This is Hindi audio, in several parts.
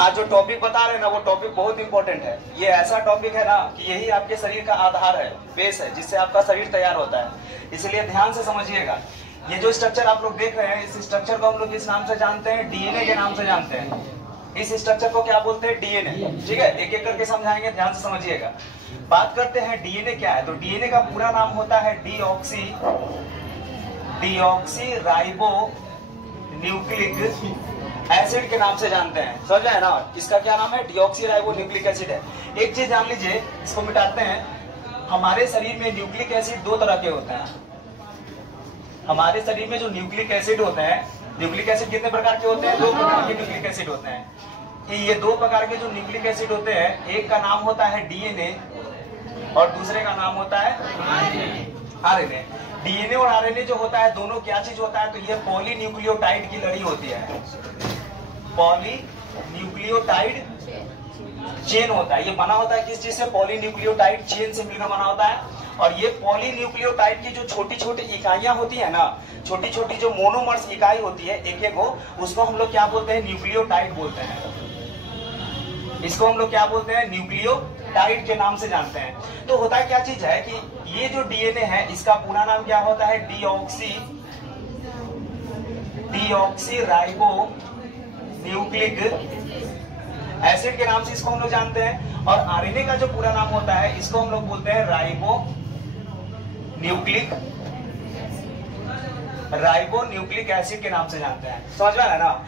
आज जो टॉपिक बता रहे हैं ना वो टॉपिक बहुत इंपॉर्टेंट है। ये ऐसा टॉपिक है ना कि यही आपके शरीर का आधार है, बेस है, जिससे आपका शरीर तैयार होता है। इसलिए ध्यान से समझिएगा। ये जो स्ट्रक्चर आप लोग देख रहे हैं, इस स्ट्रक्चर को हम लोग किस नाम से जानते हैं? डीएनए के नाम से जानते हैं। इस स्ट्रक्चर को क्या बोलते हैं? डीएनए। ठीक है, एक एक करके समझाएंगे, ध्यान से समझिएगा। बात करते हैं डीएनए क्या है। तो डीएनए का पूरा नाम होता है डीऑक्सी राइबो न्यूक्लिक एसिड के नाम से जानते हैं। समझ आए ना? इसका क्या नाम है? डीऑक्सी राइबो न्यूक्लिक एसिड है। एक चीज जान लीजिए, इसको मिटाते हैं। हमारे शरीर में न्यूक्लिक एसिड दो तरह के होते हैं। हमारे शरीर में जो न्यूक्लिक एसिड होते हैं, न्यूक्लिक एसिड कितने प्रकार के होते हैं? दो प्रकार के न्यूक्लिक एसिड होते हैं। ये दो प्रकार के जो न्यूक्लिक एसिड होते हैं, एक का नाम होता है डीएनए और दूसरे का नाम होता है आरएनए। डीएनए और आरएनए जो होता है, दोनों क्या चीज होता है? तो ये पॉलीन्यूक्लियोटाइड की लड़ी होती है। पॉलीन्यूक्लियोटाइड चेन होता है। ये बना होता है किस चीज से? पॉलीन्यूक्लियोटाइड चेन से मिलकर बना होता है। और ये पॉलीन्यूक्लियोटाइड की जो छोटी छोटी इकाइयां होती है ना, छोटी छोटी जो मोनोमर्स इकाई होती है, एक एक हो, उसको हम लोग क्या बोलते हैं? न्यूक्लियोटाइड बोलते हैं। इसको हम लोग क्या बोलते हैं? न्यूक्लियोटाइड के नाम से जानते हैं। तो होता क्या चीज है कि ये जो डीएनए है, इसका पूरा नाम क्या होता है? डीऑक्सी राइबो न्यूक्लिक एसिड के नाम से इसको हम लोग जानते हैं। और आरएनए का जो पूरा नाम होता है, इसको हम लोग बोलते हैं राइबो न्यूक्लिक एसिड के नाम से जानते हैं। समझ में आया ना?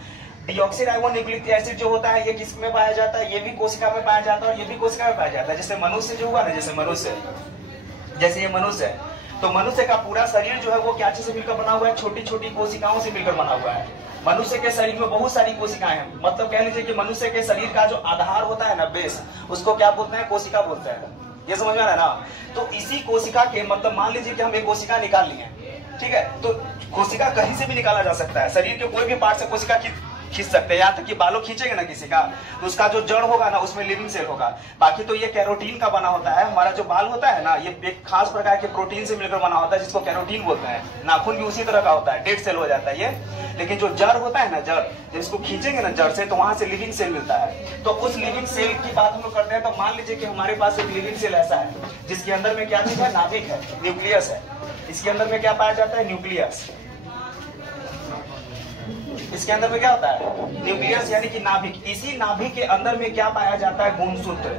डीऑक्सी राइबो न्यूक्लिक एसिड जो होता है, ये किस में पाया जाता है? ये भी कोशिका में पाया जाता है और ये भी कोशिका में पाया जाता है। जैसे मनुष्य जो हुआ ना, जैसे ये मनुष्य है, तो मनुष्य का पूरा शरीर जो है वो क्या चीज से मिलकर बना हुआ है? छोटी छोटी कोशिकाओं से मिलकर बना हुआ है। मनुष्य के शरीर में बहुत सारी कोशिकाएं हैं। मतलब कह लीजिए कि मनुष्य के शरीर का जो आधार होता है ना, बेस, उसको क्या बोलते हैं? कोशिका बोलते हैं। ये समझ में आ रहा है ना? तो इसी कोशिका के, मतलब मान लीजिए कि हम एक कोशिका निकाल लिए, ठीक है, तो कोशिका कहीं से भी निकाला जा सकता है। शरीर के कोई भी पार्ट से कोशिका खींच सकते हैं। यहाँ तक कि बालों खींचेंगे ना किसी का, तो उसका जो जड़ होगा ना, उसमें लिविंग सेल होगा। बाकी तो ये कैरोटीन का बना होता है। हमारा जो बाल होता है ना, ये एक खास प्रकार के प्रोटीन से मिलकर बना होता है, जिसको कैरोटीन बोलते हैं। नाखून भी उसी तरह का होता है, डेड सेल हो जाता है ये। लेकिन जो जड़ होता है ना, जड़, जब इसको खींचेंगे ना जड़ से, तो वहां से लिविंग सेल मिलता है। तो उस लिविंग सेल की बात हम लोग करते हैं। तो मान लीजिए कि हमारे पास एक लिविंग सेल ऐसा है, जिसके अंदर में क्या चीज है? नाभिक है, न्यूक्लियस है। इसके अंदर में क्या पाया जाता है? न्यूक्लियस। इसके अंदर में क्या होता है? न्यूक्लियस, यानी कि नाभिक। इसी नाभिक के अंदर में क्या पाया जाता है? गुणसूत्र।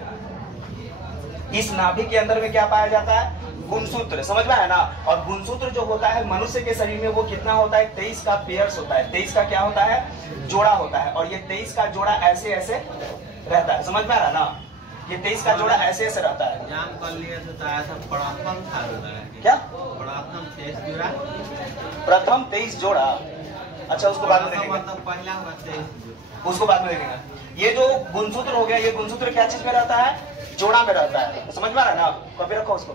इस नाभिक के अंदर में क्या पाया जाता है? गुणसूत्र। समझ में आया ना? और गुणसूत्र जो होता है मनुष्य के शरीर में, वो कितना होता है? 23 का पेयर्स होता है। 23 का क्या होता है? जोड़ा होता है। और ये 23 का जोड़ा ऐसे ऐसे रहता है। समझ में आ रहा है ना? ये 23 का जोड़ा ऐसे ऐसे रहता है। क्या? प्रथम 23 जोड़ा। अच्छा, उसको बाद में देखेंगे। उसको बाद में देखेंगे। ये जो गुणसूत्र हो गया, ये गुणसूत्र क्या चीज में रहता है? जोड़ा में रहता है। समझ में आ रहा है ना? कभी रखो उसको।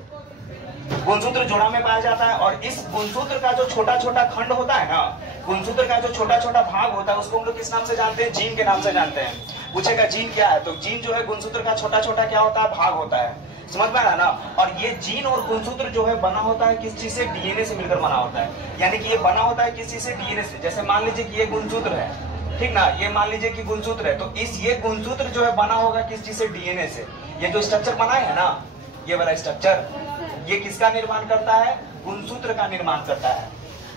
गुणसूत्र जोड़ा में पाया जाता है। और इस गुणसूत्र का जो छोटा छोटा खंड होता है ना, गुणसूत्र का जो छोटा छोटा भाग होता है, उसको हम लोग किस नाम से जानते हैं? जीन के नाम से जानते हैं। पूछेगा जीन क्या है? तो जीन जो है गुणसूत्र का छोटा छोटा क्या होता है? भाग होता है। समझ में आ रहा ना? और ये जीन और गुणसूत्र जो है बना होता है किस चीज से? डीएनए से मिलकर बना होता है। यानी कि ये बना होता है किस चीज से? डीएनए से। जैसे मान लीजिए कि ये गुणसूत्र है, ठीक ना? ये मान लीजिए कि गुणसूत्र है, तो ये गुणसूत्र जो है बना होगा किस चीज से? डीएनए से। ये जो स्ट्रक्चर बना है ना, ये वाला स्ट्रक्चर, ये किसका निर्माण करता है? गुणसूत्र का निर्माण करता है।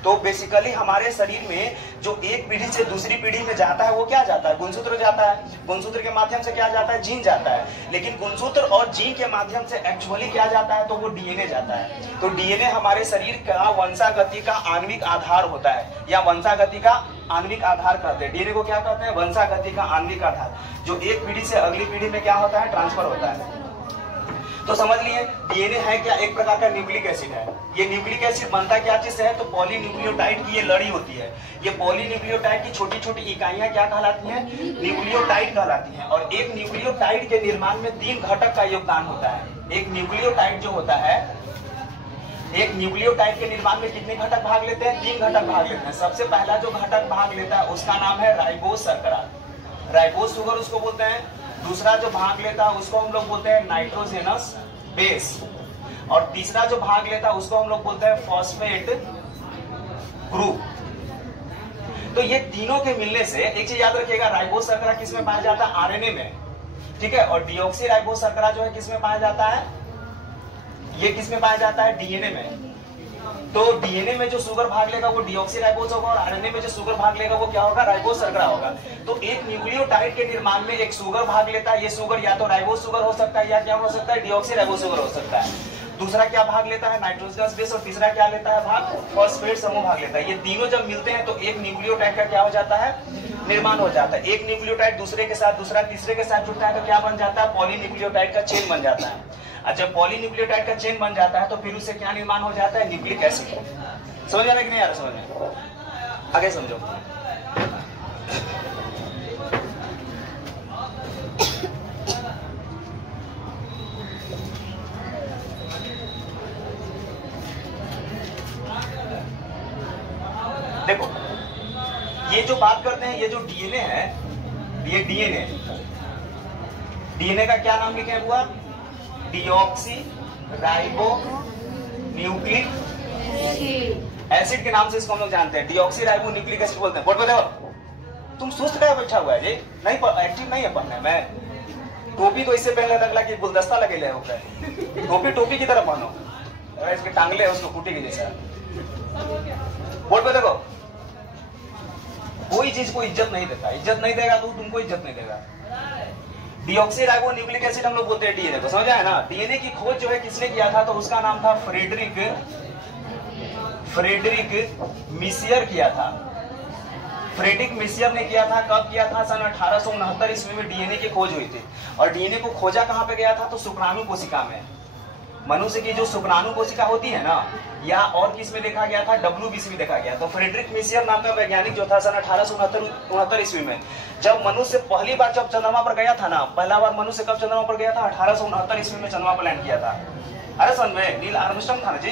तो बेसिकली हमारे शरीर में जो एक पीढ़ी से दूसरी पीढ़ी में जाता है, वो क्या जाता है? गुणसूत्र जाता है। गुणसूत्र के माध्यम से क्या जाता है? जीन जाता है। लेकिन गुणसूत्र और जीन के माध्यम से एक्चुअली क्या जाता है? तो वो डीएनए जाता है। तो डीएनए हमारे शरीर का वंशागति का आणविक आधार होता है, या वंशागति का आणविक आधार कहते हैं। डीएनए को क्या कहते हैं? वंशागति का आणविक आधार, जो एक पीढ़ी से अगली पीढ़ी में क्या होता है? ट्रांसफर होता है। तो समझ लिए, डीएनए है क्या? एक प्रकार का न्यूक्लिक एसिड है। ये न्यूक्लिक एसिड बनता क्या चीज से है? तो पॉलीन्यूक्लियोटाइड की ये लड़ी होती है। ये पॉलीन्यूक्लियोटाइड की छोटी छोटी इकाइयां क्या कहलाती हैं? न्यूक्लियोटाइड कहलाती हैं। और एक न्यूक्लियोटाइड के निर्माण में 3 घटक का योगदान होता है। एक न्यूक्लियोटाइड जो होता है, एक न्यूक्लियोटाइड के निर्माण में कितने घटक भाग लेते हैं? 3 घटक भाग लेते हैं। सबसे पहला जो घटक भाग लेता है उसका नाम है राइबोज शर्करा, राइबोज शुगर उसको बोलते हैं। दूसरा जो भाग लेता है उसको हम लोग बोलते हैं नाइट्रोजेनस बेस। और तीसरा जो भाग लेता है उसको हम लोग बोलते हैं फॉस्फेट ग्रुप। तो ये तीनों के मिलने से एक चीज याद रखिएगा, राइबोज शर्करा किस में पाया जाता है? आरएनए में, ठीक है। और डीऑक्सी राइबोज शर्करा जो है किस में पाया जाता है? ये किस में पाया जाता है? डीएनए में। तो डीएनए में जो शुगर भाग लेगा वो डीऑक्सी राइबोज होगा और आरएनए में जो शुगर भाग लेगा वो क्या होगा? राइबोज शर्करा होगा। तो एक न्यूक्लियोटाइड के निर्माण में एक शुगर भाग लेता है, ये शुगर या तो राइबोज शुगर हो सकता है या क्या हो सकता है? डीऑक्सी राइबोज शुगर हो सकता है। दूसरा क्या भाग लेता है? Nitrogenous base. और तीसरा क्या लेता है भाग? फॉस्फेट समूह भाग लेता है। ये तीनों जब मिलते हैं तो एक न्यूक्लियोटाइड का क्या हो जाता है? निर्माण हो जाता है। एक न्यूक्लियोटाइड दूसरे के साथ, दूसरा तीसरे के साथ जुड़ता है तो क्या बन जाता है? पॉलीन्यूक्लियोटाइड का चेन बन जाता है। और जब पॉलीन्यूक्लियोटाइड का चेन बन जाता है तो फिर उससे क्या निर्माण हो जाता है? Nucleic acid. समझ आ रहा है कि नहीं आ रहा? समझ में आगे समझो। देखो ये जो बात करते हैं, ये जो डीएनए है, ये डीएनए का क्या नाम लिखे हुआ? डीऑक्सी राइबो न्यूक्लिक एसिड के नाम से इसको हम लोग जानते हैं। डीऑक्सी राइबो न्यूक्लिक एसिड बोलते हैं। बोल बताओ, तुम सुस्त क्या बैठा हुआ है जी? नहीं एक्टिव नहीं है पढ़ने में। टोपी तो इससे पहले लगला कि गुलदस्ता लगे ले होगा। टोपी टोपी की तरह पहनो, इसके टांगले है उसको कुटी के जैसा। बोल पे देखो, कोई चीज को इज्जत नहीं देता, इज्जत नहीं देगा तो तुमको इज्जत नहीं देगा। डीऑक्सी राइबो न्यूक्लिक एसिड हम लोग बोलते हैं डीएनए को, समझ आया ना? डीएनए की खोज जो है किसने किया था? तो उसका नाम था फ्रेडरिक मिसियर किया था। फ्रेडरिक मिसियर ने किया था। कब किया था? सन 1869 ईस्वी में डीएनए की खोज हुई थी। और डीएनए को खोजा कहां पे गया था? तो शुक्राणु कोशिका में। मनुष्य की जो शुक्राणु कोशिका होती है ना, या और किस में देखा गया था? WBC में देखा गया। तो फ्रेडरिक मिसियर नाम का वैज्ञानिक जो था सन 1869 ईस्वी में, जब मनुष्य पहली बार जब चंद्रमा पर गया था ना, पहला बार मनुष्य कब चंद्रमा पर गया था? 1869 ईस्वी में चंद्रमा पर लैंड किया था। अरे सन में नील आर्मस्ट्रांग था ना जी।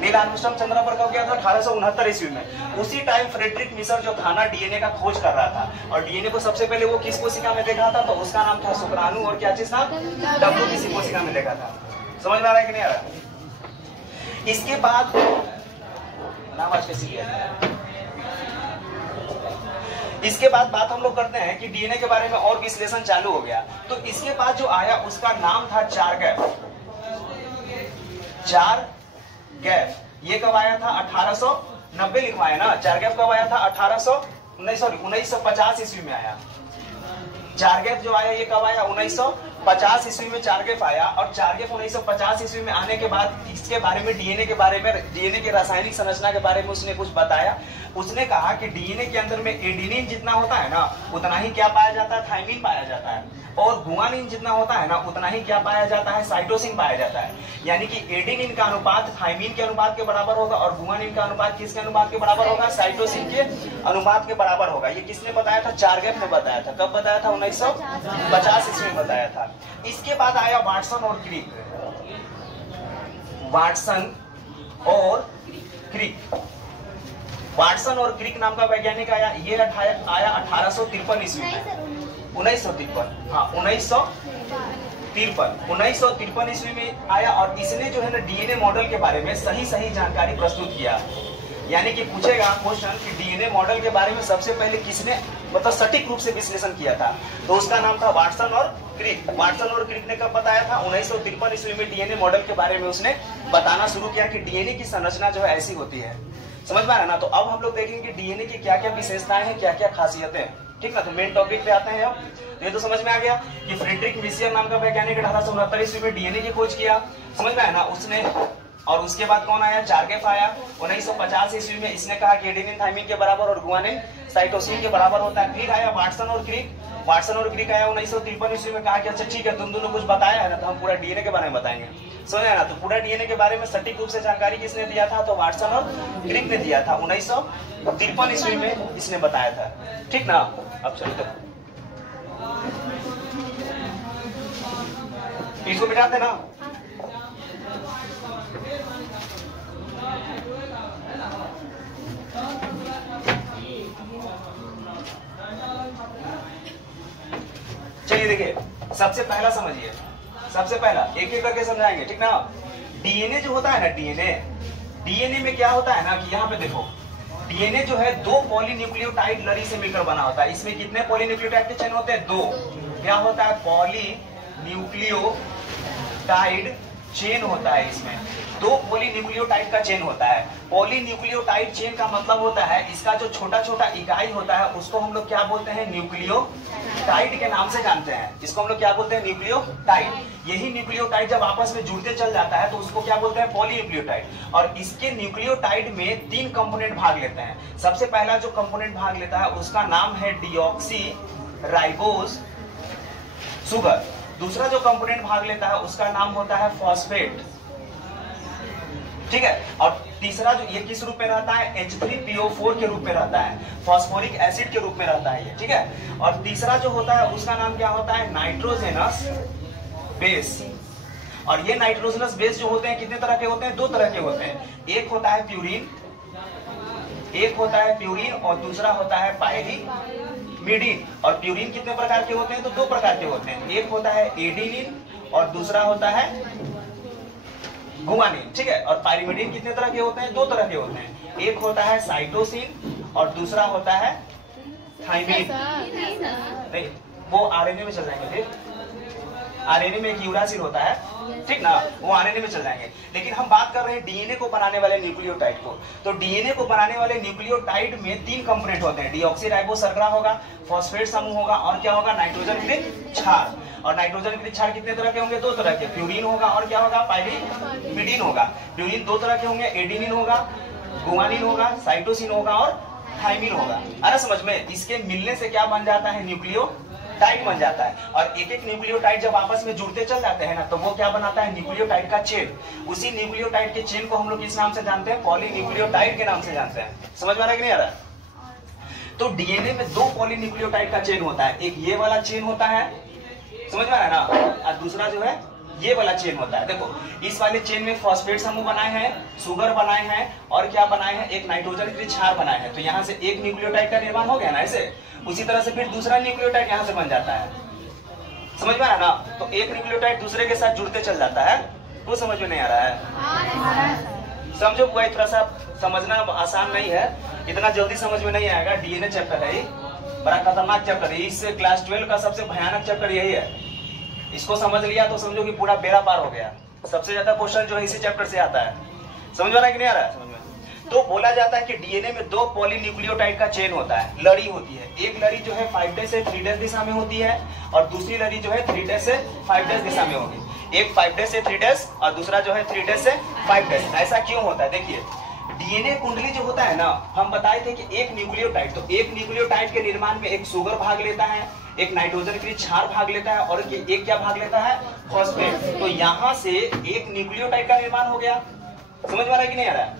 नील आर्मस्ट्रांग चंद्रमा पर कब गया था? 1869 ईस्वी में। उसी टाइम फ्रेडरिक मिसियर जो था ना, डीएनए का खोज कर रहा था। और डीएनए को सबसे पहले वो किस कोशिका में देखा था? तो उसका नाम था शुक्राणु। और क्या चीज था? WBC कोशिका में देखा था। समझ में आ रहा है कि नहीं आ रहा? इसके बाद नाम आज कैसी है? इसके बाद बात हम लोग करते हैं कि डीएनए के बारे में और विश्लेषण चालू हो गया। तो इसके बाद जो आया उसका नाम था चारगैफ। चारगैफ ये कब आया था? 1890 लिखवाया ना। चारगैफ कब आया था? 1950 ईस्वी में आया। चारगैफ जो आया ये कब आया? 1950 ईस्वी में चारगैफ आया। और चारगैफ 1950 ईस्वी में आने के बाद इसके बारे में, डीएनए के बारे में, डीएनए की रासायनिक संरचना के बारे में उसने कुछ बताया। उसने कहा कि डीएनए के अंदर में एडेनिन जितना होता है ना, उतना ही क्या पाया जाता है? थाइमिन पाया जाता है। और गुआनिन जितना होता है ना, उतना ही क्या पाया जाता है? साइटोसिन पाया जाता है। यानी कि एडेनिन का अनुपात थाइमिन के अनुपात के बराबर होगा और गुआनिन का अनुपात किसके अनुपात के बराबर होगा? साइटोसिन के अनुपात के बराबर होगा। ये किसने बताया था? चारगैफ ने बताया था। कब बताया था? 1950 ईस्वी में बताया था। इसके बाद आया वाटसन और क्रिक। वाटसन और क्रिक, वाटसन और क्रिक नाम का वैज्ञानिक आया। ये आया 1853 ईस्वी में। 1953, हाँ 1953 ईस्वी में आया। और इसने जो है ना डीएनए मॉडल के बारे में सही जानकारी प्रस्तुत किया। यानी कि पूछेगा क्वेश्चन कि डीएनए मॉडल के बारे में सबसे पहले किसने मतलब सटीक रूप से विश्लेषण किया था? तो उसका नाम था वाटसन और क्रिक। वाटसन और क्रिक ने कब बताया था? 1953 ईस्वी में डीएनए मॉडल के बारे में उसने बताना शुरू किया कि डीएनए की संरचना जो है ऐसी होती है। समझ में आ रहा है ना? तो अब हम लोग देखेंगे डीएनए की क्या क्या विशेषताएं हैं, क्या क्या खासियतें हैं। ठीक ना? तो मेन टॉपिक पे आते हैं अब। ये तो समझ में आ गया कि फ्रेडरिक मिसियर नाम का वैज्ञानिक 1869 ईस्वी में डीएनए की खोज किया। समझ में आया ना? उसने। और उसके बाद कौन आया? चारगैफ आया 1950 ईस्वी में। इसने कहा कि एडेनिन थाइमिन के बराबर और गुआनिन साइटोसिन के बराबर होता है। फिर आया वाटसन और क्रिक। वाटसन और क्रिक आया 1953 ईस्वी में। कहा कि अच्छा ठीक है, तुम दोनों कुछ बताया है ना, तो हम पूरा डीएनए के बारे में बताएंगे। समझ ना? तो पूरा डीएनए के बारे में सटीक रूप से जानकारी किसने दिया था? तो वाटसन और क्रिक ने दिया था। 1953 ईस्वी में इसने बताया था। ठीक ना? अब चलो तो इसको मिटाते ना। चलिए देखिए, सबसे पहला समझिए, सबसे पहला एक एक करके समझाएंगे। ठीक ना? डीएनए जो होता है ना, डीएनए में क्या होता है ना कि यहाँ पे देखो, डीएनए जो है दो पॉलीन्यूक्लियोटाइड लड़ी से मिलकर बना होता है। इसमें कितने पॉलीन्यूक्लियोटाइड के चेन होते हैं? दो। क्या होता है? पॉलीन्यूक्लियोटाइड चेन होता है। इसमें दो पॉलीन्यूक्लियोटाइड का चेन होता है। पॉलीन्यूक्लियोटाइड चेन का मतलब होता है इसका जो छोटा छोटा इकाई होता है उसको हम लोग क्या बोलते हैं? न्यूक्लियोटाइड के नाम से जानते हैं। इसको हम लोग क्या बोलते हैं? न्यूक्लियोटाइड। यही न्यूक्लियोटाइड जब आपस में जुड़ते चल जाता है तो उसको क्या बोलते हैं? पॉलीन्यूक्लियोटाइड। और इसके न्यूक्लियोटाइड में 3 कंपोनेंट भाग लेते हैं। सबसे पहला जो कंपोनेंट भाग लेता है उसका नाम है डीऑक्सी राइबोज शुगर। दूसरा जो कंपोनेंट भाग लेता है उसका नाम होता है फॉस्फेट, ठीक है। और तीसरा जो ये किस रूप में रहता है? H3PO4 के रूप में रहता है, फॉस्फोरिक एसिड के रूप में रहता है ये, ठीक है। और तीसरा जो होता है उसका नाम क्या होता है? Nitrogenous base. और ये नाइट्रोजनस बेस जो होते हैं कितने तरह के होते हैं? 2 तरह के होते हैं। एक होता है प्यूरिन, और दूसरा होता है पायरीमिडीन। और प्यूरिन कितने प्रकार के होते हैं? तो 2 प्रकार के होते हैं। एक होता है एडिनिन और दूसरा होता है गुआनिन, ठीक है। और पायरीमिडीन कितने तरह के होते हैं? 2 तरह के होते हैं। एक होता है साइटोसिन और दूसरा होता है थाइमिन। नहीं, वो आरएनए में चल जाएंगे। फिर आरएनए में एक यूरासिल होता है, ठीक ना, वो आरएनए में चल जाएंगे। लेकिन हम बात कर रहे हैं डीएनए को बनाने वाले न्यूक्लियोटाइड को। तो डीएनए को बनाने वाले न्यूक्लियोटाइड में 3 कंपोनेंट होते हैं। डीऑक्सीराइबोज शर्करा होगा, फॉस्फेट समूह होगा और क्या होगा? नाइट्रोजन कृत क्षार। और नाइट्रोजन कृत क्षार कितने तरह के होंगे? 2 तरह के। प्यूरिन होगा और क्या होगा? पायरीमिडीन होगा। प्यूरिन 2 तरह के होंगे, एडिनिन होगा, गुआनिन होगा, साइटोसिन होगा और थाइमिन होगा। अरे समझ में, इसके मिलने से क्या बन जाता है? न्यूक्लियोटाइड बन जाता है। और एक एक न्यूक्लियोटाइड जब आपस में जुड़ते चल जाते हैं ना तो वो क्या बनाता है? न्यूक्लियोटाइड का चेन। उसी न्यूक्लियोटाइड के चेन को हम लोग किस नाम से जानते हैं? पॉलीन्यूक्लियोटाइड के नाम से जानते हैं। समझ में आ रहा है कि नहीं आ रहा? तो डीएनए में 2 पॉलीन्यूक्लियोटाइड का चेन होता है। एक ये वाला चेन होता है, समझ में आ रहा है ना, और दूसरा जो है ये वाला चेन होता है। देखो इस वाले चेन में फॉस्फेट समूह बनाए हैं, शुगर बनाए हैं और क्या बनाए हैं? एक नाइट्रोजन कृत क्षार बनाए हैं। तो यहाँ से एक न्यूक्लियोटाइड का निर्माण हो गया ना ऐसे। उसी तरह से फिर दूसरा न्यूक्लियोटाइड यहाँ से बन जाता है। समझ में आ रहा है ना? तो एक न्यूक्लियोटाइड दूसरे के साथ जुड़ते चल जाता है। वो समझ में नहीं आ रहा है? समझो बुआ, थोड़ा सा समझना आसान नहीं है, इतना जल्दी समझ में नहीं आएगा। डीएनए चैप्टर है, बड़ा खतरनाक चैप्टर है। इससे क्लास 12 का सबसे भयानक चैप्टर यही है। इसको समझ लिया तो समझो कि पूरा बेड़ा पार हो गया। सबसे ज्यादा क्वेश्चन जो है इसी चैप्टर से आता है। समझ में आ रहा है कि नहीं आ रहा है? समझ में। तो बोला जाता है कि डीएनए में 2 पॉलीन्यूक्लियोटाइड का चेन होता है, लड़ी होती है। एक लड़ी जो है 5' से 3' दिशा में होती है और दूसरी लड़ी जो है 3' से 5' दिशा में होगी। एक 5' से 3' और दूसरा जो है 3' से 5'। ऐसा क्यों होता है? देखिए डीएनए कुंडली जो होता है ना, हम बताए थे कि एक न्यूक्लियोटाइड, तो एक न्यूक्लियोटाइड के निर्माण में एक शुगर भाग लेता है, एक नाइट्रोजन कृत क्षार भाग लेता है और एक क्या भाग लेता है? फॉस्फेट। तो यहाँ से एक न्यूक्लियोटाइड का निर्माण हो गया। समझ में आ रहा है कि नहीं आ रहा है?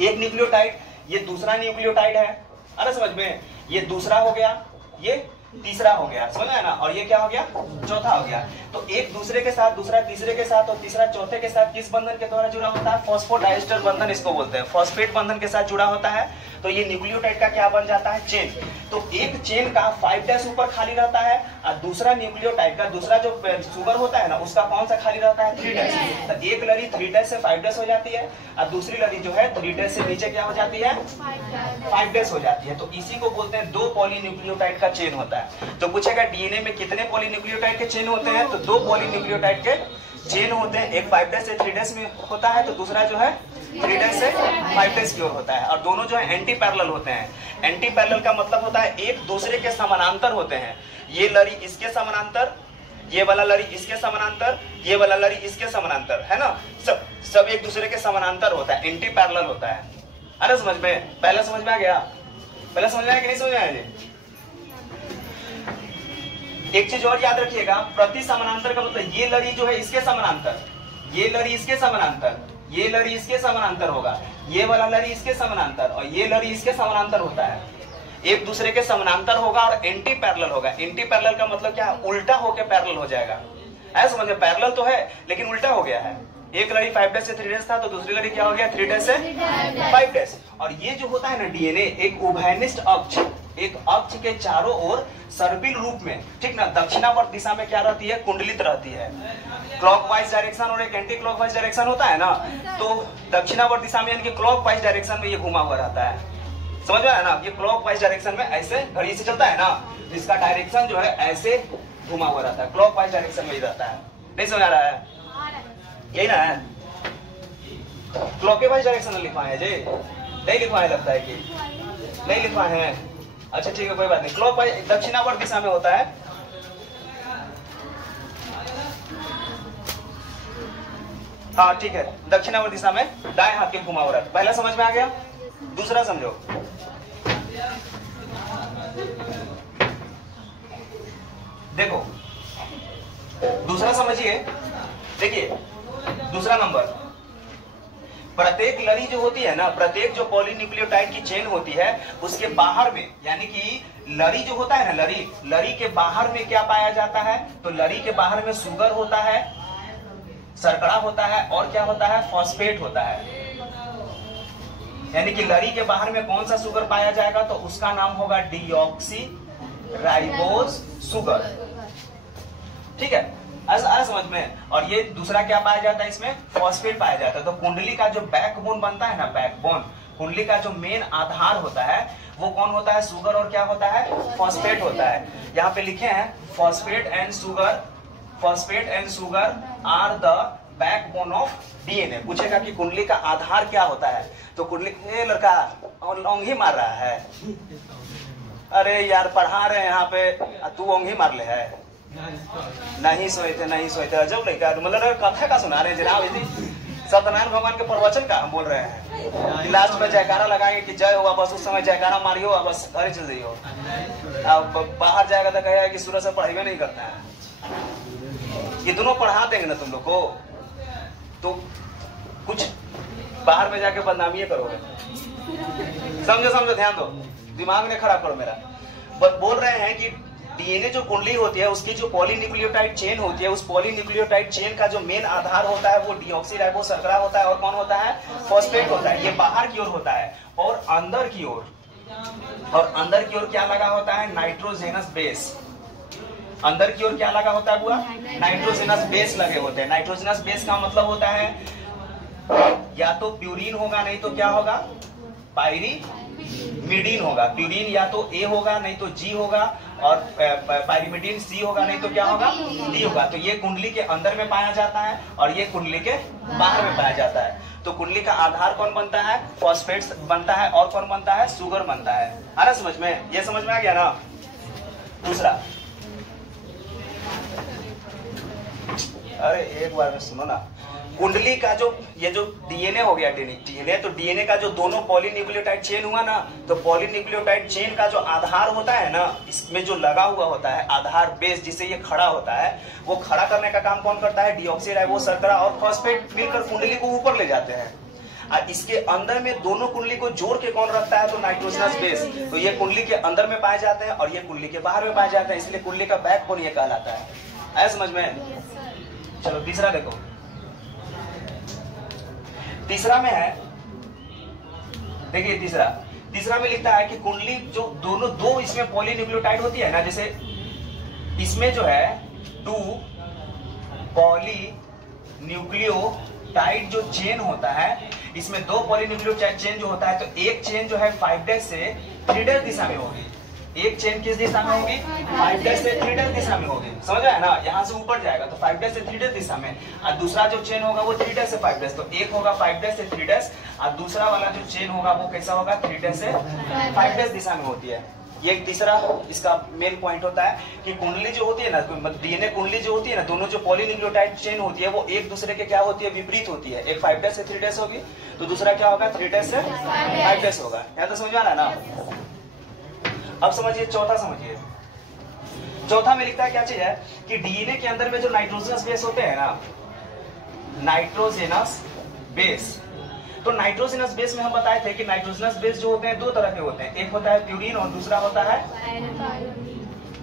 एक न्यूक्लियोटाइड, ये दूसरा न्यूक्लियोटाइड है। अरे समझ में, ये दूसरा हो गया, ये तीसरा हो गया। समझ आया ना? और ये क्या हो गया? चौथा हो गया। तो एक दूसरे के साथ, दूसरा तीसरे के साथ और तीसरा चौथे के साथ किस बंधन के द्वारा जुड़ा होता है? फॉस्फोडाइस्टर बंधन इसको बोलते हैं। फॉस्फेट बंधन के साथ जुड़ा होता है। तो ये न्यूक्लियोटाइड का क्या बन जाता है? चेन। तो एक चेन का 5' ऊपर खाली रहता है और दूसरा न्यूक्लियोटाइड का दूसरा जो शुगर होता है ना उसका कौन सा खाली रहता है? 3'। तो एक लड़ी 3' से 5' हो जाती है और दूसरी लड़ी जो है 3' से नीचे क्या हो जाती है? 5' हो जाती है। तो इसी को बोलते हैं 2 पॉलीन्यूक्लियोटाइड का चेन होता है। तो पूछेगा डीएनए में कितने पॉलीन्यूक्लियोटाइड के चेन होते हैं? तो 2 पॉलीन्यूक्लियोटाइड के चेन होते हैं। एक 5' से 3' में होता है तो दूसरा जो है 3' से 5' की ओर होता है। और दोनों जो है एंटी पैरेलल होते हैं। एंटी पैरेलल का मतलब होता है एक दूसरे के समानांतर होते हैं। ये लड़ी इसके समानांतर, ये वाला लड़ी इसके समानांतर, ये वाला लड़ी इसके समानांतर, है ना। सब एक दूसरे के समानांतर होता है, एंटी पैरेलल होता है। अरे समझ में, पहले समझ में आ गया? पहले समझ में आया कि नहीं समझ में आया? एक चीज और याद रखिएगा, प्रति समानांतर का मतलब ये लड़ी जो है इसके समानांतर, ये लड़ी इसके समानांतर, ये लड़ी इसके समानांतर होगा, ये वाला लड़ी इसके समानांतर और ये लड़ी इसके समानांतर होता है। एक दूसरे के समानांतर होगा और एंटी पैरेलल होगा। एंटी पैरेलल का मतलब क्या है? उल्टा होकर पैरेलल हो जाएगा। ऐसा समझे, पैरेलल तो है लेकिन उल्टा हो गया है। एक लड़ी 5' से 3' था तो दूसरी लड़ी क्या हो गया? 3' से 5'। और ये जो होता है ना डीएनए, एक उभयनिष्ठ अक्ष एक अक्ष के चारों ओर सर्पिल रूप में, ठीक ना, दक्षिणावर्त दिशा में क्या रहती है, कुंडलित रहती है। क्लॉकवाइज डायरेक्शन और एक एंटी क्लॉकवाइज डायरेक्शन होता है ना, तो दक्षिणावर्त दिशा में यानी कि क्लॉकवाइज डायरेक्शन में ये घुमा हुआ रहता है। समझ में आया ना, ये क्लॉकवाइज डायरेक्शन में ऐसे घड़ी से चलता है ना, तो इसका डायरेक्शन जो है ऐसे घुमा हुआ रहता है, क्लॉकवाइज डायरेक्शन में ही रहता है। नहीं समझ आ रहा है, यही ना है। क्लॉकवाइज डायरेक्शन में लिखवाए जी, नहीं लिखवाए लगता है कि नहीं लिखवाए हैं। अच्छा ठीक है, कोई बात नहीं। क्लॉकवाइज दक्षिणावर्त दिशा में होता है। हाँ ठीक है, दक्षिणावर्त दिशा में दाएं हाथ के घुमा हुआ रहता है। पहला समझ में आ गया, दूसरा समझो। देखो दूसरा समझिए, देखिए दूसरा नंबर, प्रत्येक लड़ी जो होती है ना, प्रत्येक जो पॉलीन्यूक्लियोटाइड की चेन होती है उसके बाहर में, यानी कि लड़ी जो होता है ना, लड़ी के बाहर में क्या पाया जाता है, तो लड़ी के बाहर में शुगर होता है, शर्करा होता है, और क्या होता है, फॉस्फेट होता है। यानी कि लड़ी के बाहर में कौन सा शुगर पाया जाएगा, तो उसका नाम होगा डीऑक्सी राइबोज शुगर। ठीक है, आज समझ में। और ये दूसरा क्या पाया जाता है, इसमें फॉस्फेट पाया जाता है। तो कुंडली का जो बैकबोन बनता है ना, बैकबोन, कुंडली का जो मेन आधार होता है वो कौन होता है, शुगर और क्या होता है, फॉस्फेट होता है। यहाँ पे लिखे हैं phosphate and sugar are the backbone of DNA. पूछेगा कि कुंडली का आधार क्या होता है, तो कुंडली, ये लड़का ओंघी मार रहा है, अरे यार पढ़ा रहे हैं यहाँ पे, तू ओंघी मार ले है, नहीं सोए थे अजब लड़का, मतलब कथा का सुना रहे हैं जनाब, सत्यनारायण भगवान के प्रवचन का हम बोल रहे हैं। लास्ट में जयकारा लगाएंगे कि जय होगा, बस उस समय जयकारा मारियो, बस घर चल जाइयो। अब बाहर जाएगा तो कहेगा कि सूरज से पढ़ाई नहीं करता है। ये दोनों पढ़ा देंगे ना तुम लोग को, तो कुछ बाहर में जाके बदनामी करोगे। समझो, ध्यान दो, दिमाग ने खराब करो मेरा। बोल रहे हैं कि डीएनए जो कुंडली होती है उसकी जो पॉलीन्यूक्लियोटाइड चेन होती है, उस पॉलीन्यूक्लियोटाइड चेन का जो मेन आधार होता है वो डीऑक्सीराइबोज शर्करा होता है, और कौन होता है, फॉस्फेट होता है। ये बाहर की ओर होता है, और अंदर की ओर क्या लगा होता है, नाइट्रोजेनस बेस। अंदर की ओर क्या लगा होता है बुआ, नाइट्रोजेनस बेस लगे होते हैं। नाइट्रोजेनस बेस का मतलब होता है या तो प्यूरिन होगा, नहीं तो क्या होगा, पायरीमिडीन होगा। प्यूरिन या तो ए होगा, नहीं तो जी होगा, और पायरीमिडीन सी होगा, नहीं तो क्या होगा, डी होगा। तो ये कुंडली के अंदर में पाया जाता है और ये कुंडली के बाहर में पाया जाता है। तो कुंडली का आधार कौन बनता है, फॉस्फेट बनता है, और कौन बनता है, शुगर बनता है। आ रहा समझ में, ये समझ में आ गया ना। दूसरा, अरे एक बार में सुनो ना, कुंडली का जो ये जो डीएनए हो गया, डीएनए, तो डीएनए का जो दोनों पॉलीन्यूक्लियोटाइड चेन हुआ ना, तो पॉलीन्यूक्लियोटाइड चेन का जो आधार होता है ना, इसमें जो लगा हुआ होता है आधार बेस, जिससे ये खड़ा होता है, वो खड़ा करने का काम कौन करता है, डीऑक्सीराइबोज शर्करा और फॉस्फेट मिलकर कुंडली को ऊपर ले जाते हैं। और इसके अंदर में दोनों कुंडली को जोड़ के कौन रखता है, तो नाइट्रोजनस बेस। तो ये कुंडली के अंदर में पाए जाते हैं और ये कुंडली के बाहर में पाए जाते हैं, इसलिए कुंडली का बैकबोन ये कहलाता है। आया समझ में। चलो तीसरा देखो, तीसरा में है, देखिए तीसरा में लिखता है कि कुंडली जो दोनों दो इसमें पॉलीन्यूक्लियोटाइड होती है ना, जैसे इसमें जो है 2 पॉलीन्यूक्लियोटाइड जो चेन होता है, इसमें 2 पॉलीन्यूक्लियोटाइड चेन जो होता है, तो एक चेन जो है 5' से 3' दिशा में होगी। एक चेन किस दिशा में होगी, 5' से 3' दिशा में होगी। समझ आया ना, यहाँ से ऊपर जाएगा तो 5' से 3' दिशा में, और दूसरा जो चेन होगा वो 3' से 5', तो एक होगा 5' से 3', और दूसरा वाला जो चेन होगा वो कैसा होगा, 3' से 5' दिशा में होती है। ये तीसरा इसका मेन पॉइंट होता है कि कुंडली जो होती है ना, डीएनए कुंडली जो होती है ना, दोनों जो पॉलीन्यूक्लियोटाइड चेन होती है वो एक दूसरे के क्या होती है, विपरीत होती है। एक 5' से 3' होगी, तो दूसरा क्या होगा, 3' से 5' होगा। यहाँ तो समझ आ रहा है ना। अब समझिए चौथा, समझिए चौथा में लिखता है क्या चीज है कि डीएनए के अंदर में जो नाइट्रोजनस बेस होते हैं ना, नाइट्रोजनस बेस, तो नाइट्रोजनस बेस में हम बताए थे कि नाइट्रोजनस बेस जो होते हैं 2 तरह के होते हैं, एक होता है प्यूरिन और दूसरा होता है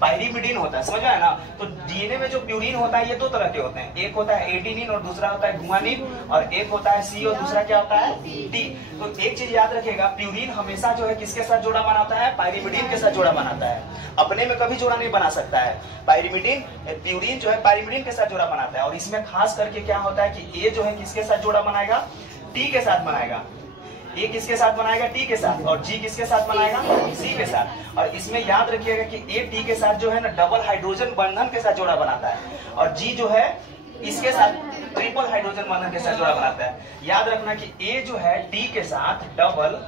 पायरिमिडीन होता है, समझ में आया ना। तो डीएनए में जो प्यूरिन होता है ये दो तरह के होते हैं, एक होता है एडेनिन और दूसरा होता है गुआनिन, और एक होता है सी और दूसरा क्या होता है टी। तो एक चीज याद रखिएगा, प्यूरिन हमेशा जो है किसके साथ जोड़ा बनाता है, पायरिमिडीन के साथ जोड़ा बनाता है, अपने में कभी जोड़ा नहीं बना सकता है। पायरिमिडीन प्यूरिन जो है पायरिमिडीन के साथ जोड़ा बनाता है, और इसमें खास करके क्या होता है कि ए जो है किसके साथ जोड़ा बनाएगा, टी के साथ बनाएगा। ए किसके साथ बनाएगा, टी के साथ, और जी किसके साथ बनाएगा, सी के साथ। और इसमें याद रखिएगा कि ए टी के साथ जो है ना डबल हाइड्रोजन बंधन के साथ जोड़ा बनाता है, और जी जो है इसके साथ ट्रिपल हाइड्रोजन बंधन के साथ जोड़ा बनाता है। याद रखना कि ए जो है टी के साथ डबल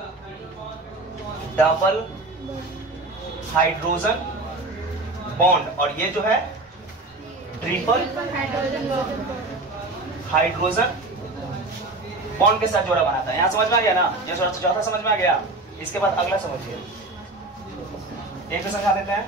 हाइड्रोजन बॉन्ड, और ये जो है ट्रिपल हाइड्रोजन बॉन्ड के साथ जोड़ा बनाता है। यहां समझ में आ गया ना, ये चौथा समझ में आ गया। इसके बाद अगला समझिए, एक समझा देते हैं।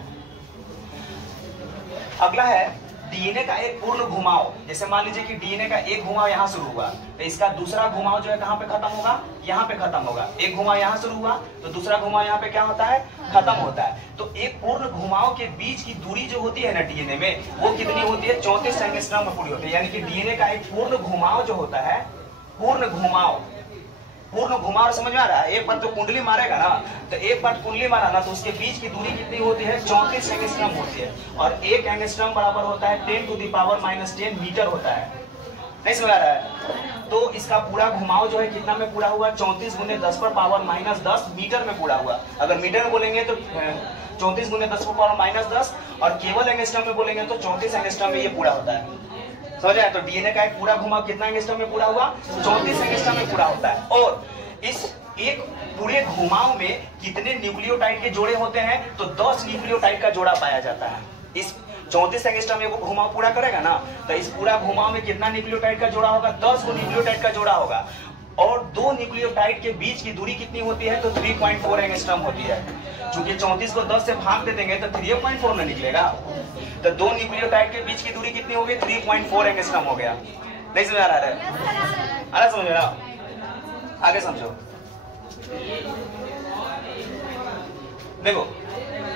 अगला है डीएनए का एक पूर्ण घुमाव। जैसे मान लीजिए कि डीएनए का एक घुमाव यहां शुरू हुआ, तो इसका दूसरा घुमाव जो है कहां पे खत्म होगा, यहां पे खत्म होगा। एक घुमाव यहां शुरू हुआ तो दूसरा घुमाव यहां पे क्या होता है, खत्म होता है। तो एक पूर्ण घुमाव के बीच की दूरी जो होती है ना डीएनए में, वो कितनी होती है, 34 एंगस्ट्रॉम में पूरी होती है। यानी कि डीएनए का एक पूर्ण घुमाव जो होता है, पूर्ण घुमाव समझ में आ रहा है। एक बार तो कुंडली मारेगा ना, तो एक बार कुंडली मारा ना, तो उसके बीच की दूरी कितनी होती है, 34 एंगस्ट्रॉम होती है, और एक एंगस्ट्रॉम बराबर होता है 10⁻⁻10 मीटर होता है। नहीं समझ आ रहा है। तो इसका पूरा घुमाव जो है कितना में पूरा हुआ, 34 × 10⁻−10 मीटर में पूरा हुआ। अगर मीटर में बोलेंगे तो 34 × 10⁻−10, और केवल एंगस्ट्रॉम में बोलेंगे तो 34 एंगस्ट्रॉम में ये पूरा होता है। समझ आया। तो डीएनए का एक पूरा घुमाव कितना एंगस्ट्रॉम में पूरा हुआ, 34 एंगस्ट्रॉम में पूरा होता है। और इस एक पूरे घुमाव में कितने न्यूक्लियोटाइड के जोड़े होते हैं, तो 10 न्यूक्लियोटाइड का जोड़ा पाया जाता है। इस 34 एंगस्ट्रॉम में वो घुमाव पूरा करेगा ना, तो इस पूरा घुमाव में कितना न्यूक्लियोटाइड का जोड़ा होगा, 10 न्यूक्लियोटाइड का जोड़ा होगा। और दो न्यूक्लियोटाइड के बीच की दूरी कितनी होती है, तो 3.4 एंगस्ट्रॉम होती है। चूंकि 34 को 10 से भाग दे देंगे तो 3.4 में निकलेगा। तो दो न्यूक्लियोटाइड के बीच की दूरी कितनी होगी, 3.4 एंगस्ट्रॉम हो गया। नहीं समझ आ रहा है, अरे समझ रहा, आगे समझो। देखो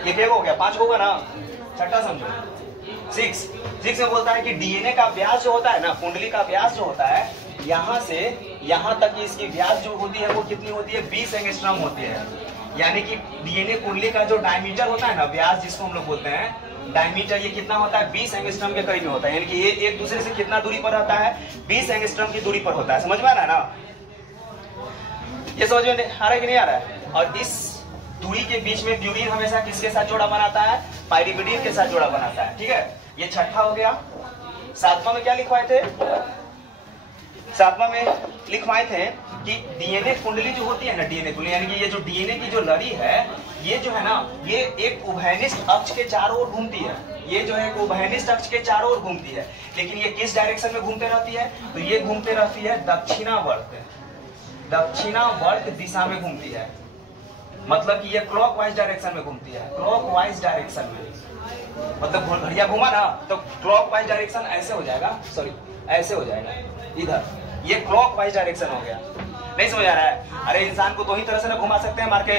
ये क्या हो गया, 5 होगा ना, छठा समझो। 6 में बोलता है कि डीएनए का व्यास जो होता है ना, कुंडली का व्यास जो होता है, यहां से यहां तक की इसकी व्यास जो होती है वो कितनी होती है, 20 एंगस्ट्रॉम होती है। यानी कि डीएनए कुंडली का जो डायमीटर होता है ना, व्यास जिसको हम लोग बोलते हैं डायमीटर, ये कितना होता है, 20 एंगस्ट्रॉम के करीब होता है। यानी कि ये एक दूसरे से कितना दूरी पर रहता है, 20 एंगस्ट्रॉम की दूरी पर होता है। समझ में आ रहा है ना, ये समझ में आ रहा है कि नहीं आ रहा है। और इस दूरी के बीच में प्यूरिन हमेशा किसके साथ जोड़ा बनाता है, पायरिमिडीन के साथ जोड़ा बनाता है। ठीक है, ये छठा हो गया। सातवां में क्या लिखवाए थे, सातवां में लिखवाए थे कि डीएनए कुंडली जो होती है ना, डीएनए कुंडली यानी कि ये जो डीएनए की जो लड़ी है, ये जो है ना, ये एक उभयनिष्ठ अक्ष के चारों ओर घूमती है। ये जो है उभयनिष्ठ अक्ष के चारों ओर घूमती है, लेकिन ये किस डायरेक्शन में घूमते रहती है, तो ये घूमते रहती है दक्षिणावर्त दिशा में घूमती है। मतलब कि ये क्लॉकवाइज डायरेक्शन में घूमती है, क्लॉकवाइज डायरेक्शन में। मतलब घड़िया घूमा ना तो क्लॉकवाइज डायरेक्शन ऐसे हो जाएगा, सॉरी ऐसे हो जाएगा इधर, ये क्लॉकवाइज डायरेक्शन हो गया। नहीं समझ आ रहा है। अरे इंसान को दो ही तरह से ना घुमा सकते हैं मार के,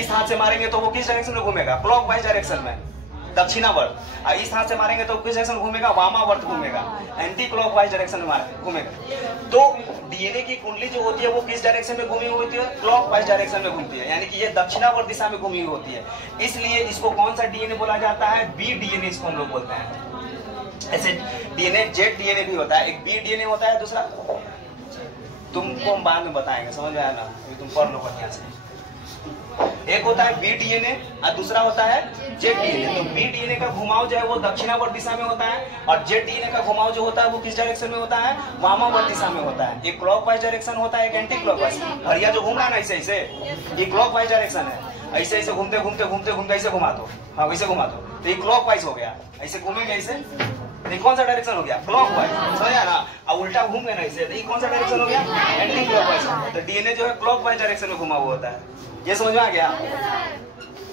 इस हाथ से मारेंगे तो वो किस डायरेक्शन में घूमेगा, क्लॉकवाइज डायरेक्शन में, दक्षिणावर्त। और इस हाथ से मारेंगे तो किस डायरेक्शन घूमेगा, वामावर्त घूमेगा, एंटी क्लॉकवाइज डायरेक्शन में घूमेगा। तो डीएनए की कुंडली जो होती है वो किस डायरेक्शन में घूमी हुई होती है, क्लॉकवाइज डायरेक्शन में घूमती है। यानी कि ये दक्षिणावर्त दिशा में घूमी हुई होती है। इसलिए इसको कौन सा डीएनए बोला जाता है, बी डीएनए इसको हम लोग बोलते हैं। ऐसे डीएनए जेड डीएनए भी होता है, एक बी डीएनए होता है, दूसरा तुमको हम बाद में बताएंगे, समझ में आया ना, अभी तुम पढ़ लो बढ़िया से। एक होता है बी डीएनए और दूसरा होता है जेड डीएनए। तो बी डीएनए का घुमाव जो है वो दक्षिणावर्त दिशा में होता है, और जेड डीएनए का घुमाव जो होता है वो किस डायरेक्शन में होता है, वामावर्त दिशा में होता है। एक क्लॉकवाइज डायरेक्शन होता है, एक एंटी क्लॉकवाइज। घड़िया जो घूम रहा है ना ऐसे ऐसे, ये क्लॉकवाइज डायरेक्शन है। ऐसे ऐसे घूमते घूमते घूमते घूमते ऐसे घुमा दो, हाँ वैसे घुमा दो, तो ये क्लॉकवाइज हो गया। ऐसे घूमेंगे ऐसे, ये कौन सा डायरेक्शन हो गया, क्लॉकवाइज। समझा ना, अब उल्टा घूम गए ना ऐसे, तो ये कौन सा डायरेक्शन हो गया, एंटी क्लॉकवाइज। तो डीएनए जो है क्लॉकवाइज डायरेक्शन में घुमा हुआ होता है। ये समझ में आ गया,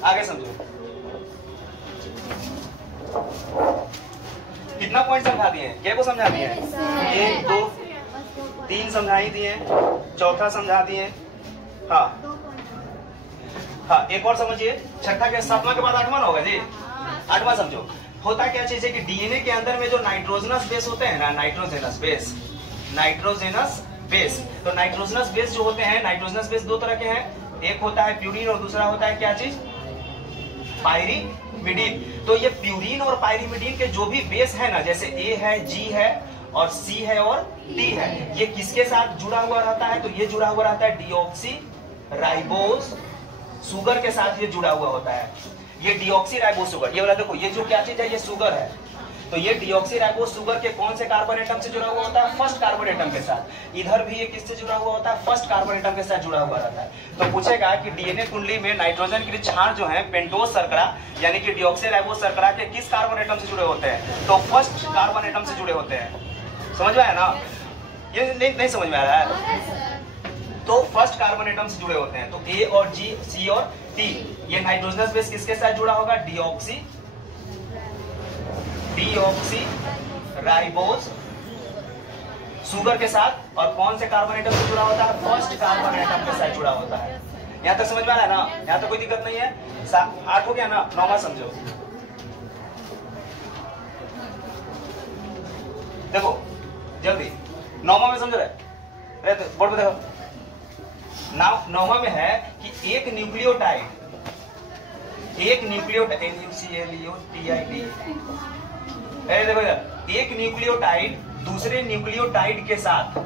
आगे समझो। कितना पॉइंट समझा दिए, क्या को समझा दिए, 1 2 3 समझा ही दिए, चौथा समझा दिए। हाँ हाँ, एक और समझिए, छठा के सातवां के बाद आठवां होगा जी। 8वां समझो, होता क्या चीज है कि डीएनए के अंदर में जो नाइट्रोजनस बेस होते हैं ना, नाइट्रोजनस बेस, तो नाइट्रोजनस बेस जो होते हैं, नाइट्रोजनस बेस दो तरह के हैं, एक होता है प्यूरिन और दूसरा होता है क्या चीज, पायरीमिडीन। तो ये प्यूरिन और पायरीमिडीन के जो भी बेस है ना, जैसे ए है, जी है और सी है और डी है, ये किसके साथ जुड़ा हुआ रहता है, तो ये जुड़ा हुआ रहता है डीऑक्सी राइबोज शुगर के साथ ये जुड़ा हुआ होता है। ये डीऑक्सी राइबोज शुगर, ये वाला देखो, ये जो क्या चीज है, ये शुगर है, तो ये डीऑक्सी राइबोज शुगर के कौन से कार्बन एटम से जुड़ा हुआ होता है, फर्स्ट कार्बन एटम के साथ। इधर भी ये किससे जुड़ा हुआ होता है, फर्स्ट कार्बन एटम के साथ जुड़ा हुआ रहता है। तो पूछेगा कि डीएनए कुंडली में नाइट्रोजन की क्षार जो है पेंटोज शर्करा यानी कि डीऑक्सी राइबोज शर्करा के किस कार्बन एटम से जुड़े होते हैं, तो फर्स्ट कार्बन एटम से जुड़े होते हैं। समझ में आया ना, ये नहीं समझ में आ रहा है, तो फर्स्ट कार्बन एटम से जुड़े होते हैं। तो ए और जी, सी और टी, ये नाइट्रोजनस बेस किसके साथ जुड़ा होगा, डीऑक्सी राइबोज शुगर के साथ, और कौन से कार्बन एटम से जुड़ा होता है, फर्स्ट कार्बन एटम के साथ जुड़ा होता है। यहां तक समझ में आ रहा है ना, यहां तक कोई दिक्कत नहीं है। 8 हो गया ना, 9वां समझो, देखो जल्दी 9वां में समझ रहे, बोर्ड पे देखो, 9वां में है कि एक न्यूक्लियोटाइड देखो इधर, एक न्यूक्लियोटाइड दूसरे न्यूक्लियोटाइड के साथ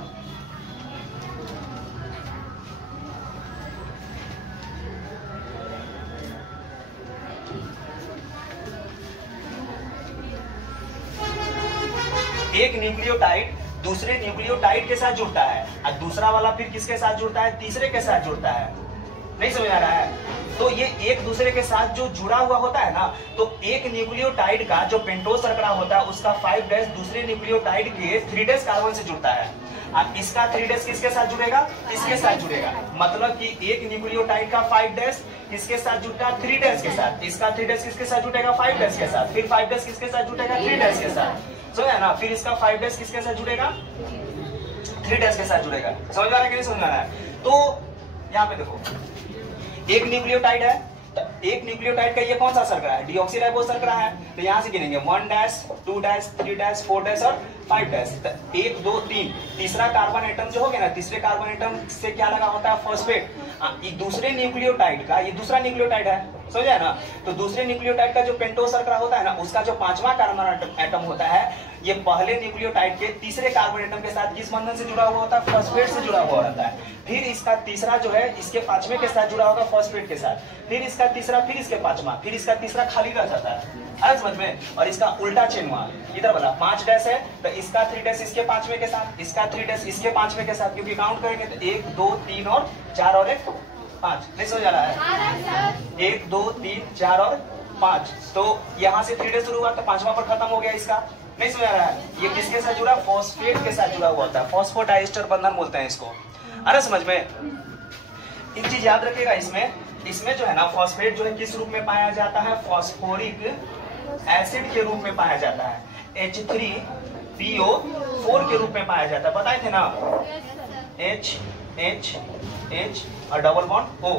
दूसरे न्यूक्लियोटाइड के साथ जुड़ता है, और दूसरा वाला फिर किसके साथ जुड़ता है, तीसरे के साथ जुड़ता है। नहीं समझ आ रहा है, तो ये एक दूसरे के साथ जो जुड़ा हुआ होता है ना, तो एक न्यूक्लियोटाइड का जो पेंटोज शर्करा होता है उसका 5' दूसरे न्यूक्लियोटाइड के 3' कार्बन से जुड़ता है, और इसका 3' किसके साथ जुड़ेगा, इसके साथ जुड़ेगा। मतलब कि एक न्यूक्लियोटाइड का 5' किसके साथ जुड़ता है, 3' के साथ, इसका 3' किसके साथ जुड़ेगा, 5' के साथ, फिर 5' किसके साथ जुड़ेगा, 3' के साथ, समझ ना, फिर इसका 5' किसके साथ जुड़ेगा, 3' के साथ जुड़ेगा। समझ आ रहा है कि नहीं समझ आ रहा है। तो यहाँ पे देखो, एक न्यूक्लियोटाइड है, तो एक न्यूक्लियोटाइड का ये कौन सा शर्करा है, डीऑक्सी राइबोज शर्करा है, तो यहां से गिनेंगे 1', 2', 3', 4' और 5'। तो 1, 2, 3, तीसरा कार्बन एटम जो हो गया ना, तीसरे कार्बन एटम से क्या लगा होता है, फॉस्फेट। ये दूसरे न्यूक्लियोटाइड का, ये दूसरा न्यूक्लियोटाइड है, समझे ना, तो दूसरे न्यूक्लियोटाइड का जो पेंटोज शर्करा होता है ना, उसका जो 5वां कार्बन एटम होता है, ये पहले न्यूक्लियोटाइड के तीसरे कार्बन एटम के साथ किस बंधन से जुड़ा हुआ होता है, फॉस्फेट से जुड़ा हुआ रहता है। फिर इसका तीसरा जो है इसके 5वें के साथ जुड़ा होगा, फॉस्फेट के साथ, फिर इसका तीसरा, फिर इसके 5वां, फिर इसका तीसरा खाली रह जाता है, अलग समझ में। और इसका उल्टा चेन हुआ, इधर वाला 5' है, तो इसका 3' इसके 5वें के साथ, इसका 3' इसके 5वें के साथ, क्योंकि काउंट करेंगे तो 1, 2, 3 और 4 और 1, 5। नहीं समझ आ रहा है, 1, 2, 3, 4 और 5, तो यहाँ से 3' शुरू हुआ तो 5वां पर खत्म हो गया इसका। नहीं समझ आ रहा है, ये किसके साथ जुड़ा, फॉस्फेट के साथ जुड़ा हुआ होता है, फॉस्फोडाइस्टर बंधन बोलते हैं इसको। अरे समझ में, एक चीज याद रखिएगा, इसमें जो है ना, फॉस्फेट जो है किस रूप में पाया जाता है, फॉस्फोरिक एसिड के रूप में पाया जाता है, H3PO4 के रूप में पाया जाता है, बताए थे ना, H और डबल बॉन्ड O,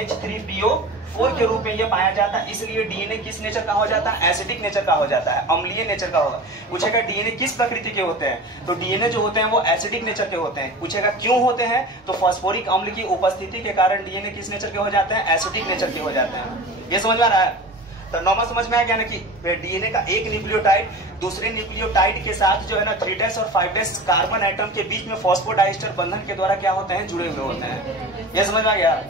H3PO4 के रूप में ये पाया जाता है। इसलिए डीएनए किस नेचर का हो जाता है, एसिडिक नेचर का हो जाता है, अम्लीय नेचर का होगा। पूछेगा डीएनए किस प्रकृति के होते हैं, तो डीएनए जो होते हैं वो एसिडिक नेचर के होते हैं। पूछेगा क्यों होते हैं, तो फास्फोरिक अम्ल की उपस्थिति के कारण डीएनए किस नेचर के हो जाते हैं, एसिडिक नेचर के हो जाते हैं। ये समझ में आ रहा है। तो नॉर्मल समझ में आ गया ना कि डीएनए का एक न्यूक्लियोटाइड दूसरे न्यूक्लियोटाइड के साथ जो है ना 3' और 5' कार्बन एटम के बीच में फॉस्फोडाइस्टर बंधन के द्वारा क्या होते हैं, जुड़े हुए होते हैं। ये समझ में आ गया।